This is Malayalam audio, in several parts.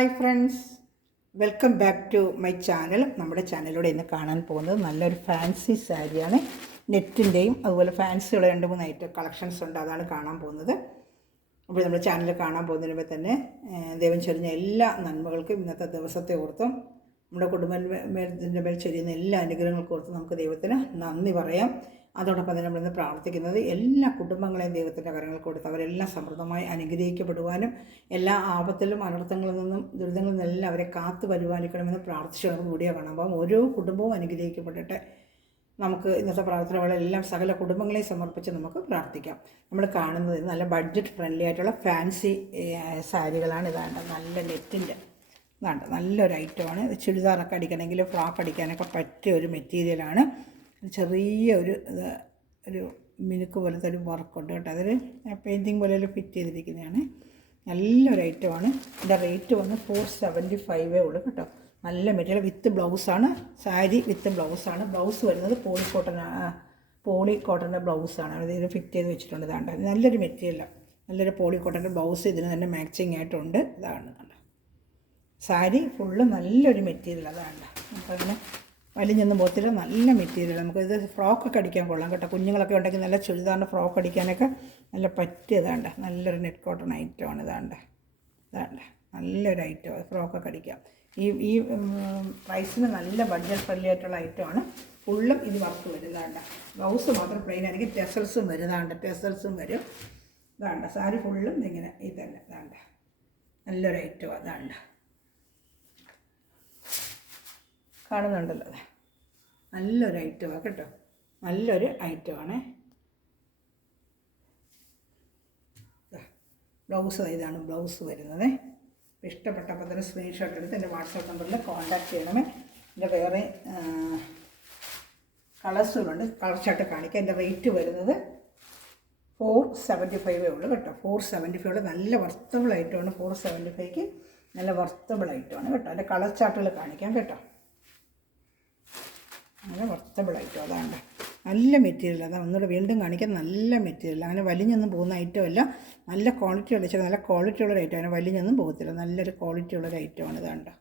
Hi friends, welcome back to my channel. നമ്മുടെ ചാനലിലൂടെ ഇന്ന് കാണാൻ പോകുന്നത് നല്ലൊരു ഫാൻസി സാരിയാണ്. നെറ്റിൻ്റെയും അതുപോലെ ഫാൻസിയുള്ള 2-3 ഐറ്റം കളക്ഷൻസ് ഉണ്ട്, അതാണ് കാണാൻ പോകുന്നത്. അപ്പോൾ നമ്മുടെ ചാനൽ കാണാൻ പോകുന്നതിന് മുമ്പ് തന്നെ ദൈവം ചൊരിഞ്ഞ എല്ലാ നന്മകൾക്കും ഇന്നത്തെ ദിവസത്തെ ഓർത്തും നമ്മുടെ കുടുംബത്തിൻ്റെ മേൽ ചൊരിയുന്ന എല്ലാ അനുഗ്രഹങ്ങൾക്കും ഓർത്തും നമുക്ക് ദൈവത്തിന് നന്ദി പറയാം. അതോടൊപ്പം തന്നെ നമ്മളിന്ന് പ്രാർത്ഥിക്കുന്നത് എല്ലാ കുടുംബങ്ങളെയും ദൈവത്തിൻ്റെ കരങ്ങൾ കൊടുത്ത് അവരെല്ലാം സമൃദ്ധമായി അനുഗ്രഹിക്കപ്പെടുവാനും എല്ലാ ആപത്തിലും അനർത്ഥങ്ങളിൽ നിന്നും ദുരിതങ്ങളിൽ നിന്നെല്ലാം അവരെ കാത്തു പരിപാലിക്കണമെന്ന് പ്രാർത്ഥിച്ച് നമുക്ക് വീഡിയോ കാണാം. അപ്പം ഓരോ കുടുംബവും അനുഗ്രഹിക്കപ്പെട്ടിട്ട് നമുക്ക് ഇന്നത്തെ പ്രാർത്ഥനകളെല്ലാം സകല കുടുംബങ്ങളെയും സമർപ്പിച്ച് നമുക്ക് പ്രാർത്ഥിക്കാം. നമ്മൾ കാണുന്നത് നല്ല ബഡ്ജറ്റ് ഫ്രണ്ട്ലി ആയിട്ടുള്ള ഫാൻസി സാരികളാണ്. ഇതാണ്ട് നല്ല നെറ്റിൻ്റെ ഇതാണ്ട് നല്ലൊരു ഐറ്റമാണ്. ചുരിദാറൊക്കെ അടിക്കണമെങ്കിൽ ഫ്രോക്ക് അടിക്കാനൊക്കെ പറ്റിയ ഒരു മെറ്റീരിയലാണ്. ചെറിയ ഒരു മിനുക്ക് പോലത്തെ ഒരു വർക്കുണ്ട് കേട്ടോ. അതൊരു പെയിൻറ്റിങ് പോലെ ഫിറ്റ് ചെയ്തിരിക്കുന്നതാണ്. നല്ലൊരു ഐറ്റമാണ്. ഇതിൻ്റെ റേറ്റ് വന്ന് 475 ഉള്ളൂ കേട്ടോ. നല്ല മെറ്റീരിയൽ വിത്ത് ബ്ലൗസാണ്. സാരി വിത്ത് ബ്ലൗസാണ്. ബ്ലൗസ് വരുന്നത് പോളി കോട്ടൻ്റെ ബ്ലൗസാണ്. ഇതിന് ഫിറ്റ് ചെയ്ത് വെച്ചിട്ടുണ്ട്. ഇതാണ്ട് നല്ലൊരു മെറ്റീരിയലാണ്. നല്ലൊരു പോളി കോട്ടൻ്റെ ബ്ലൗസ് ഇതിന് തന്നെ മാച്ചിങ് ആയിട്ടുണ്ട്. ഇതാണ് സാരി ഫുള്ള് നല്ലൊരു മെറ്റീരിയൽ. അതാണ് നമുക്കങ്ങനെ വലിഞ്ഞൊന്നും പോകത്തില്ല. നല്ല മെറ്റീരിയൽ. നമുക്കിത് ഫ്രോക്കൊക്കെ അടിക്കാൻ കൊള്ളാം കേട്ടോ. കുഞ്ഞുങ്ങളൊക്കെ ഉണ്ടെങ്കിൽ നല്ല ചുരിദാറിൻ്റെ ഫ്രോക്ക് അടിക്കാനൊക്കെ നല്ല പറ്റിയതാണ്ട്. നല്ലൊരു നെറ്റ് കോട്ടൺ ഐറ്റമാണ്. ഇതാണ്ട് നല്ലൊരു ഐറ്റം ഫ്രോക്കൊക്കെ അടിക്കാം. ഈ പ്രൈസിന് നല്ല ബഡ്ജറ്റ് ഫ്രണ്ട്ലി ആയിട്ടുള്ള ഐറ്റമാണ്. ഫുള്ളും ഇത് വർക്ക് വരുന്നതാണ്ട്. ബ്ലൗസ് മാത്രം പ്ലെയിൻ ആയിരിക്കും. ടെസൽസും വരുന്നതാണ്ട്. ടെസൽസും വരും. ഇതാണ്ട് സാരി ഫുള്ളും ഇങ്ങനെ ഇതന്നെ. ഇതാണ്ട് നല്ലൊരു ഐറ്റം. അതാണ്ട് കാണുന്നുണ്ടല്ലോ. അതെ നല്ലൊരു ഐറ്റമാണ് കേട്ടോ. നല്ലൊരു ഐറ്റമാണ്. ബ്ലൗസ് ഇതാണ് ബ്ലൗസ് വരുന്നത്. ഇഷ്ടപ്പെട്ടപ്പോൾ തന്നെ സ്ക്രീൻഷോട്ട് എടുത്ത് എൻ്റെ വാട്സാപ്പ് നമ്പറിൽ കോൺടാക്റ്റ് ചെയ്യണമേ. എൻ്റെ വേറെ കളേഴ്സുകളുണ്ട്. കളർ ചാർട്ട് കാണിക്കാം. എൻ്റെ റേറ്റ് വരുന്നത് 475 ഉള്ളൂ കേട്ടോ. 475 നല്ല വർത്തബിൾ ഐറ്റമാണ്. 475 നല്ല വർത്തബിൾ ഐറ്റമാണ് കേട്ടോ. എൻ്റെ കളർ ചാർട്ടുകൾ കാണിക്കാം കേട്ടോ. നല്ല വർത്തബിൾ ഐറ്റം. അതാണ്ട് നല്ല മെറ്റീരിയൽ. അതാണ് ഒന്നുകൂടെ വീണ്ടും കാണിക്കാൻ. നല്ല മെറ്റീരിയൽ. അങ്ങനെ വലിഞ്ഞൊന്നും പോകുന്ന ഐറ്റം അല്ല. നല്ല ക്വാളിറ്റി ഉള്ള നല്ല ക്വാളിറ്റി ഉള്ളൊരു ഐറ്റം. അങ്ങനെ വലിഞ്ഞൊന്നും പോകത്തില്ല. നല്ലൊരു ക്വാളിറ്റി ഉള്ളൊരു ഐറ്റമാണ്. ഇതാണ്ട്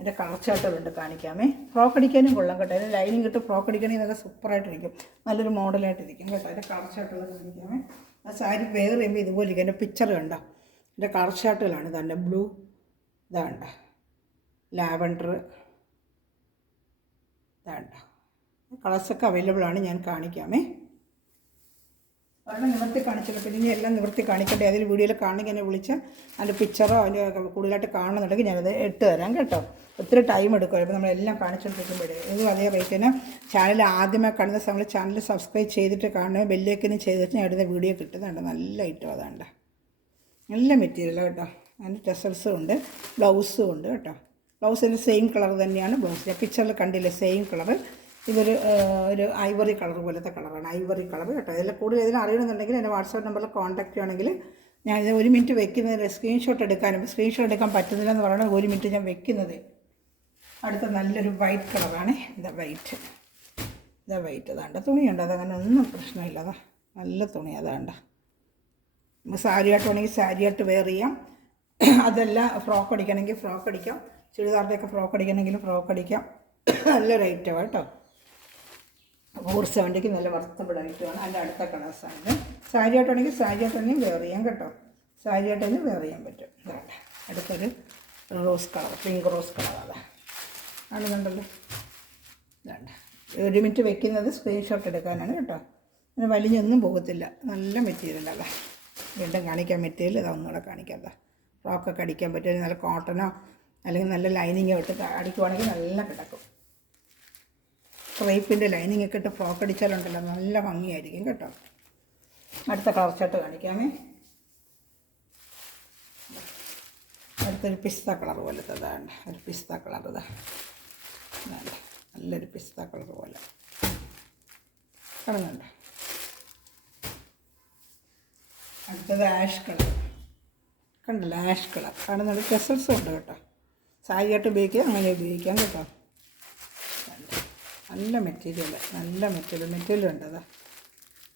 എൻ്റെ കളർ ചാർട്ടുകളുണ്ട് കാണിക്കാമേ. ഫ്രോക്ക് അടിക്കാനും കൊള്ളാം കേട്ടോ. അതിൻ്റെ ലൈനിങ് കിട്ടും. ഫ്രോക്ക് അടിക്കണമെങ്കിൽ ഇതൊക്കെ സൂപ്പറായിട്ടിരിക്കും. നല്ലൊരു മോഡലായിട്ടിരിക്കും കേട്ടോ. അതിൻ്റെ കളർ ചാർട്ടുള്ളത് കാണിക്കാമേ. ആ സാരി വെയർ ചെയ്യുമ്പോൾ ഇതുപോലെ ഇരിക്കും. എൻ്റെ പിക്ചർ കണ്ടോ. എൻ്റെ കളർ ചാർട്ടുകളാണ്. ഇതാണ്ട് ബ്ലൂ, ഇതാണ്ട ലാവൻഡർ, ഇതാണ്ട കളേഴ്സൊക്കെ അവൈലബിൾ ആണ്. ഞാൻ കാണിക്കാമേ. ഒരെണ്ണം നിവർത്തി കാണിച്ചില്ല. പിന്നെ ഇനി എല്ലാം നിവർത്തി കാണിക്കട്ടെ. അതിൽ വീഡിയോയിൽ കാണുക എന്നെ വിളിച്ചാൽ അതിൻ്റെ പിക്ചറോ അതിൻ്റെ കൂടുതലായിട്ട് കാണുന്നുണ്ടെങ്കിൽ ഞാനത് ഇട്ട് തരാം കേട്ടോ. ഒത്തിരി ടൈം എടുക്കും. അപ്പോൾ നമ്മളെല്ലാം കാണിച്ചുകൊണ്ടിരിക്കുമ്പോഴേ ഇതും അതേ റേറ്റ് തന്നെ. ചാനൽ ആദ്യമായി കാണുന്ന സമയത്ത് ചാനൽ സബ്സ്ക്രൈബ് ചെയ്തിട്ട് കാണുക. ബെല്ലേക്കിന് ചെയ്തിട്ട് ഞാൻ ഇടുന്ന വീഡിയോ കിട്ടുന്നുണ്ട്. നല്ല ഐറ്റം. അതാണ്ട് നല്ല മെറ്റീരിയൽ കേട്ടോ. അതിൻ്റെ ടെസൽസും ഉണ്ട്, ബ്ലൗസും ഉണ്ട് കേട്ടോ. ബ്ലൗസിൻ്റെ സെയിം കളർ തന്നെയാണ് ബ്ലൗസിൻ്റെ. പിക്ചറിൽ കണ്ടില്ലേ സെയിം കളർ. ഇതൊരു ഐവറി കളർ പോലത്തെ കളറാണ്. ഐവറി കളർ കേട്ടോ. ഇതിൽ കൂടുതൽ ഇതിൽ അറിയണമെന്നുണ്ടെങ്കിൽ എൻ്റെ വാട്സാപ്പ് നമ്പറിൽ കോൺടാക്റ്റ് ചെയ്യുകയാണെങ്കിൽ ഞാനിത് 1 മിനിറ്റ് വെക്കുന്നതിന് സ്ക്രീൻഷോട്ട് എടുക്കാനും സ്ക്രീൻഷോട്ട് എടുക്കാൻ പറ്റുന്നില്ല എന്ന് പറയുന്നത് 1 മിനിറ്റ് ഞാൻ വെക്കുന്നത്. അടുത്ത നല്ലൊരു വൈറ്റ് കളറാണ്. ഇതാ വൈറ്റ്. അതാണ്ട് തുണിയുണ്ട്. അതങ്ങനെ ഒന്നും പ്രശ്നമില്ല. അതാ നല്ല തുണി. അതാണ്ട നമുക്ക് സാരിയായിട്ട് വേണമെങ്കിൽ സാരിയായിട്ട് വെയർ ചെയ്യാം. അതല്ല ഫ്രോക്ക് അടിക്കണമെങ്കിൽ ഫ്രോക്ക് അടിക്കാം. ചുരിദാറിൻ്റെയൊക്കെ ഫ്രോക്ക് അടിക്കണമെങ്കിൽ ഫ്രോക്ക് അടിക്കാം. നല്ലൊരു ഐറ്റമാണ് കേട്ടോ. 470 നല്ല വർത്തബിൾ ഐറ്റമാണ്. അതിൻ്റെ അടുത്ത കളേഴ്സാണ്. സാരിയായിട്ടാണെങ്കിൽ സാരിയായിട്ടാണെങ്കിൽ വെയർ ചെയ്യാം കേട്ടോ. സാരിയായിട്ടാണെങ്കിൽ വെയർ ചെയ്യാൻ പറ്റും. ഇതാണ്ട് അടുത്തൊരു rose colour, pink rose colour. കാണുന്നുണ്ടല്ലോ. ഇതാണ്ട് 1 മിനിറ്റ് വെക്കുന്നത് സ്ക്രീൻഷോട്ട് എടുക്കാനാണ് കേട്ടോ. അങ്ങനെ വലിഞ്ഞൊന്നും പോകത്തില്ല. നല്ല മെറ്റീരിയൽ. അതാ വീണ്ടും കാണിക്കാൻ മെറ്റീരിയൽ. ഇതാ ഒന്നുകൂടെ കാണിക്കാം. അതാ ഫ്രോക്കൊക്കെ അടിക്കാൻ പറ്റും. നല്ല കോട്ടനോ അല്ലെങ്കിൽ നല്ല ലൈനിങ്ങോ ഇട്ട് അടിക്കുവാണെങ്കിൽ നല്ല കിടക്കും. സ്ട്രൈപ്പിൻ്റെ ലൈനിങ് ഒക്കെ ഇട്ട് ഫ്രോക്ക് അടിച്ചാലുണ്ടല്ലോ നല്ല ഭംഗിയായിരിക്കും കേട്ടോ. അടുത്ത കളർ ചാർട്ട് കാണിക്കാമേ. അടുത്തൊരു പിസ്ത കളർ പോലത്തെ. ഇതാണ്ട് ഒരു പിസ്ത കളർ. നല്ലൊരു പിസ്ത കളർ പോലെ കാണുന്നുണ്ട്. അടുത്തത് ആഷ് കളർ. കണ്ടല്ലോ ആഷ് കളർ കാണുന്നുണ്ട്. ടെസൽസും ഉണ്ട് കേട്ടോ. സാരിയായിട്ട് ഉപയോഗിക്കുക, അങ്ങനെ ഉപയോഗിക്കാം കേട്ടോ. നല്ല മെറ്റീരിയൽ ഉണ്ട്. അതാ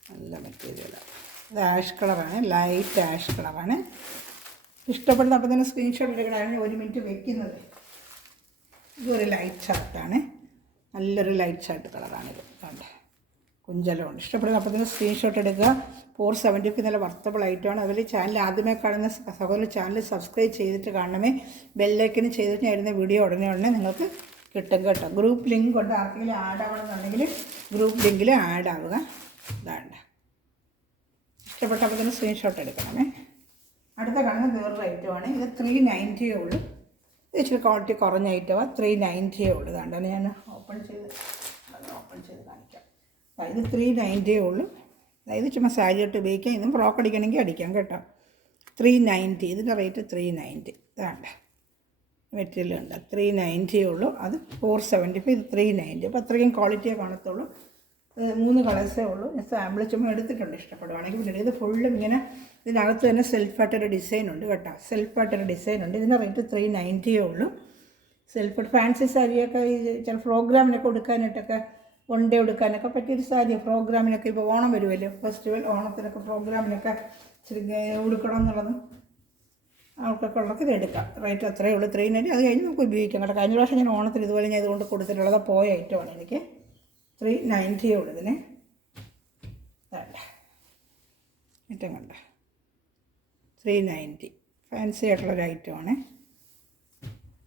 നല്ല മെറ്റീരിയൽ. ഇത് ആഷ് കളറാണ്. ലൈറ്റ് ആഷ് കളറാണ്. ഇഷ്ടപ്പെടുന്ന അപ്പം തന്നെ സ്ക്രീൻഷോട്ട് എടുക്കണമായിരുന്നു 1 മിനിറ്റ് വെക്കുന്നത്. ഇതൊരു ലൈറ്റ് ഷർട്ടാണ്, നല്ലൊരു ലൈറ്റ് ഷർട്ട് കളറാണിത്. കണ്ടേ കുഞ്ചലുണ്ട്. ഇഷ്ടപ്പെടുന്ന അപ്പം തന്നെ സ്ക്രീൻഷോട്ട് എടുക്കുക. 470 നല്ല വർത്തബിൾ ഐറ്റമാണ്. അതുപോലെ ചാനൽ ആദ്യമേ കാണുന്ന സഹോദരൻ ചാനൽ സബ്സ്ക്രൈബ് ചെയ്തിട്ട് കാണണമേ. ബെല്ലൈക്കന് ചെയ്തിട്ട് ഞാൻ ഇരുന്ന വീഡിയോ ഉടനെ നിങ്ങൾക്ക് കിട്ടും കേട്ടോ. ഗ്രൂപ്പ് ലിങ്ക് കൊണ്ട് ആർക്കെങ്കിലും ആഡ് ആവണമെന്നുണ്ടെങ്കിൽ ഗ്രൂപ്പ് ലിങ്കിൽ ആഡ് ആവുക. ഇതാണ്ട് ഇഷ്ടപ്പെട്ടപ്പോൾ തന്നെ സ്ക്രീൻഷോട്ട് എടുക്കണമേ. അടുത്ത കാണുന്ന വേറൊരു ഐറ്റമാണ്. ഇത് 390 ഉള്ളൂ. ഇത് ഇച്ചിരി ക്വാളിറ്റി കുറഞ്ഞ ഐറ്റമാണ്. 390 ഉള്ളൂ. ഇതാണ്ടാണ് ഞാൻ ഓപ്പൺ ചെയ്ത് കാണിക്കാം. ഇത് 390 ഉള്ളൂ. അതായത് ചുമ്മാ സാരി ഇട്ട് ഉപയോഗിക്കാം. ഇതും ഫ്രോക്ക് അടിക്കണമെങ്കിൽ അടിക്കാം കേട്ടോ. 390 ഇതിൻ്റെ റേറ്റ് 390. ഇതാണ്ട് മെറ്റീരിയൽ ഉണ്ട്. 390 ഉള്ളൂ. അത് 475. ഇത് 390. അപ്പോൾ അത്രയും ക്വാളിറ്റിയേ കാണത്തുള്ളൂ. 3 കളേഴ്സേ ഉള്ളൂ. ഞാൻ സാമ്പിൾ ചുമ്മാ എടുത്തിട്ടുണ്ട്. ഇഷ്ടപ്പെടുവാണെങ്കിൽ പിന്നെ ഇത് ഫുള്ളും ഇങ്ങനെ ഇതിനകത്ത് തന്നെ സെൽഫായിട്ടൊരു ഡിസൈൻ ഉണ്ട് കേട്ടോ. സെൽഫായിട്ടൊരു ഡിസൈൻ ഉണ്ട്. ഇതിൻ്റെ റേറ്റ് 390 ഉള്ളൂ. സെൽഫ് ഫാൻസി സാരിയൊക്കെ ഈ ചില പ്രോഗ്രാമിനൊക്കെ കൊടുക്കാനായിട്ടൊക്കെ വൺ ഡേ എടുക്കാനൊക്കെ പറ്റിയൊരു സാരി. പ്രോഗ്രാമിനൊക്കെ ഇപ്പോൾ ഓണം വരുമല്ലോ, ഫെസ്റ്റിവൽ ഓണത്തിനൊക്കെ പ്രോഗ്രാമിനൊക്കെ ഇച്ചിരി ഉടുക്കണം എന്നുള്ളതും ആൾക്കൊക്കെ ഉള്ളതൊക്കെ ഇത് എടുക്കാം. റേറ്റ് അത്രയേ ഉള്ളൂ. 390. അത് കഴിഞ്ഞ് നമുക്ക് ഉപയോഗിക്കാം കേട്ടോ. കഴിഞ്ഞ പ്രാവശ്യം ഞാൻ ഓണത്തിന് ഇതുപോലെ ഞാൻ ഇതുകൊണ്ട് കൊടുത്തിട്ടുള്ളത് പോയ ഐറ്റമാണ് എനിക്ക്. 390 ഉള്ളൂ ഇതിന്. വേണ്ട ഏറ്റവും കണ്ട 390 ഫാൻസി ആയിട്ടുള്ളൊരു ഐറ്റമാണ്.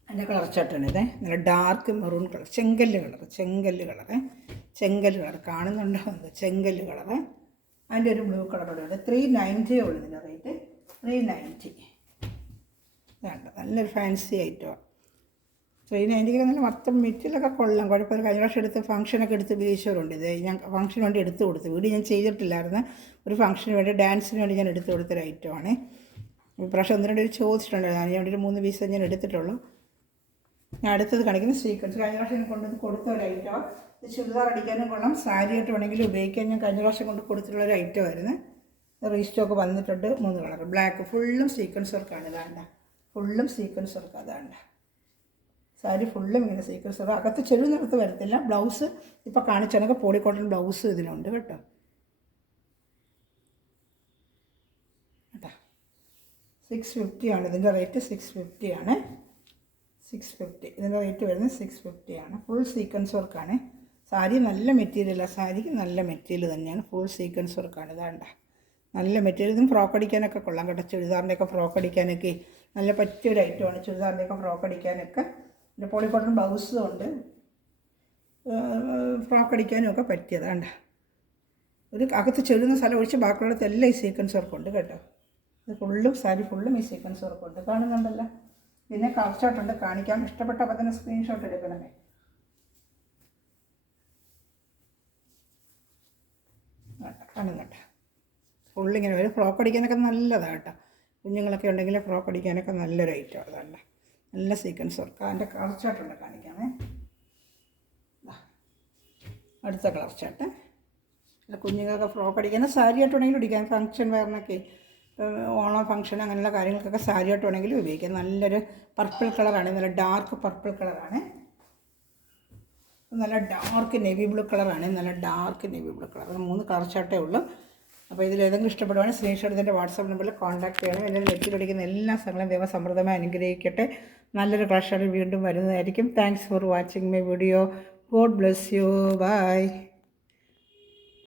അതിൻ്റെ കളർ ചാർട്ടാണ് ഇത്. നല്ല ഡാർക്ക് മെറൂൺ കളർ, ചെങ്കല്ല് കളർ കാണുന്നുണ്ടോ? ചെങ്കല്ല് കളറ്. അതിൻ്റെ ഒരു ബ്ലൂ കളറോടെ ഉണ്ട്. 390 ഉള്ളൂ ഇതിൻ്റെ റേറ്റ്. 390 വേണ്ട. നല്ലൊരു ഫാൻസി ഐറ്റമാണ്. 390 നല്ല മൊത്തം മെറ്റീരിയലൊക്കെ കൊള്ളാം, കുഴപ്പമില്ല. കഴിഞ്ഞ പ്രാവശ്യം എടുത്ത് ഫംഗ്ഷനൊക്കെ എടുത്ത് ഉപയോഗിച്ചവരുണ്ട്. ഇത് ഞാൻ ഫംഗ്ഷന് വേണ്ടി എടുത്ത് കൊടുത്തു. വീഡിയോ ഞാൻ ചെയ്തിട്ടില്ലായിരുന്നു. ഒരു ഫംഗ്ഷന് വേണ്ടി ഡാൻസിന് വേണ്ടി ഞാൻ എടുത്ത് കൊടുത്തൊരു ഐറ്റമാണ്. ഇപ്രാവശ്യം 1-2 പേര് ചോദിച്ചിട്ടുണ്ടായിരുന്നു. ഞാൻ ഒരു 3 പീസ് ഞാൻ എടുത്തിട്ടുള്ളൂ. ഞാൻ അടുത്തത് കാണിക്കുന്ന സീക്വൻസ്. കഴിഞ്ഞ പ്രാവശ്യം ഞാൻ കൊണ്ടുവന്ന് കൊടുത്ത ഒരു ഐറ്റമാണ്. ഇത് ചുരിദാർ അടിക്കാനും കൊള്ളാം, സാരി ആയിട്ട് വേണമെങ്കിലും ഉപയോഗിക്കാൻ ഞാൻ കഴിഞ്ഞ പ്രാവശ്യം കൊണ്ട് കൊടുത്തിട്ടുള്ളൊരു ഐറ്റമായിരുന്നു. റീസ്റ്റോക്ക് വന്നിട്ടുണ്ട്. 3 കളർ ബ്ലാക്ക്. ഫുള്ളും സീക്വൻസ് വർക്കാണ്. ഇതാണ്ട ഫുള്ളും സീക്വൻസ് വർക്ക്. അതാണ്ട സാരി ഫുള്ളും ഇങ്ങനെ സീക്വൻസ് വർക്ക്. അകത്ത് ചെറു നിറത്ത് വരത്തില്ല. ബ്ലൗസ് ഇപ്പോൾ കാണിച്ചതൊക്കെ പോളി കോട്ടൺ ബ്ലൗസ് ഇതിലുണ്ട് കേട്ടോ. കേട്ടോ 650 ആണ് ഇതിൻ്റെ റേറ്റ്. 650 ആണ്. 650 ഇതിൻ്റെ റേറ്റ് വരുന്നത് 650 ആണ്. ഫുൾ സീക്വൻസ് വർക്കാണ്. സാരി നല്ല മെറ്റീരിയലാണ്. സാരിക്ക് നല്ല മെറ്റീരിയൽ തന്നെയാണ്. ഫുൾ സീക്വൻസ് വർക്കാണ്. ഇതാണ്ട നല്ല മെറ്റീരിയൽ. ഇതും ഫ്രോക്ക് അടിക്കാനൊക്കെ കൊള്ളാം കേട്ടോ. ചുരിദാറിൻ്റെയൊക്കെ ഫ്രോക്ക് അടിക്കാനൊക്കെ നല്ല പറ്റിയൊരു ഐറ്റമാണ്. ചുരിദാറിൻ്റെയൊക്കെ ഫ്രോക്ക് അടിക്കാനൊക്കെ. പിന്നെ പോളി കോട്ടൺ ബ്ലൗസും ഉണ്ട്. ഫ്രോക്ക് അടിക്കാനും ഒക്കെ പറ്റിയതാണ്ട. ഒരു അകത്ത് ചെല്ലുന്ന സ്ഥലം ഒഴിച്ച് ബാക്കിയുള്ളത് എല്ലാം ഈ സീക്വൻസ് വർക്കുണ്ട് കേട്ടോ. ഇത് ഫുള്ളും സാരി ഫുള്ളും ഈ സീക്വൻസ് വർക്കുണ്ട്. കാണുന്നുണ്ടല്ലോ. പിന്നെ കളർ ചാർട്ടുണ്ട്, കാണിക്കാം. ഇഷ്ടപ്പെട്ടപ്പോൾ തന്നെ സ്ക്രീൻഷോട്ട് എടുക്കണമേ. കാണുന്നുണ്ട്. ഫുള്ളിങ്ങനെ വരും. ഫ്രോക്ക് അടിക്കാനൊക്കെ നല്ലതാണ് കേട്ടോ. കുഞ്ഞുങ്ങളൊക്കെ ഉണ്ടെങ്കിൽ ഫ്രോക്ക് അടിക്കാനൊക്കെ നല്ലൊരു ഐറ്റമാണ്. അതല്ല നല്ല സീക്വൻസ് വർക്ക്. അതിൻ്റെ കളർ ചാർട്ടുണ്ട്, കാണിക്കാമേ. അടുത്ത കളർ ചാർട്ട്. കുഞ്ഞുങ്ങൾക്ക് ഫ്രോക്ക് അടിക്കാൻ സാരി ആയിട്ട് വേണമെങ്കിലും അടിക്കാം. ഫംഗ്ഷൻ വെയറിനൊക്കെ ഓണം ഫംഗ്ഷൻ അങ്ങനെയുള്ള കാര്യങ്ങൾക്കൊക്കെ സാരി ആയിട്ട് വേണമെങ്കിലും ഉപയോഗിക്കാം. നല്ലൊരു പർപ്പിൾ കളറാണ്. നല്ല ഡാർക്ക് പർപ്പിൾ കളറാണ്. നല്ല ഡാർക്ക് നേവി ബ്ലൂ കളറാണ്. നല്ല dark navy blue colour. 3 colour ചാർട്ടേ ഉള്ളൂ. അപ്പോൾ ഇതിലേതെങ്കിലും ഇഷ്ടപ്പെടുവാണെങ്കിൽ സ്ക്രീൻഷോട്ട് ഇതിൻ്റെ വാട്സാപ്പ് നമ്പറിൽ കോൺടാക്ട് ചെയ്യണം. എല്ലാവരും നെറ്റിലടിക്കുന്ന എല്ലാ സ്ഥലങ്ങളും ദൈവസമൃദ്ധമായി അനുഗ്രഹിക്കട്ടെ. നല്ലൊരു കളക്ഷനിൽ വീണ്ടും വരുന്നതായിരിക്കും. Thanks for watching my video. God bless you. By.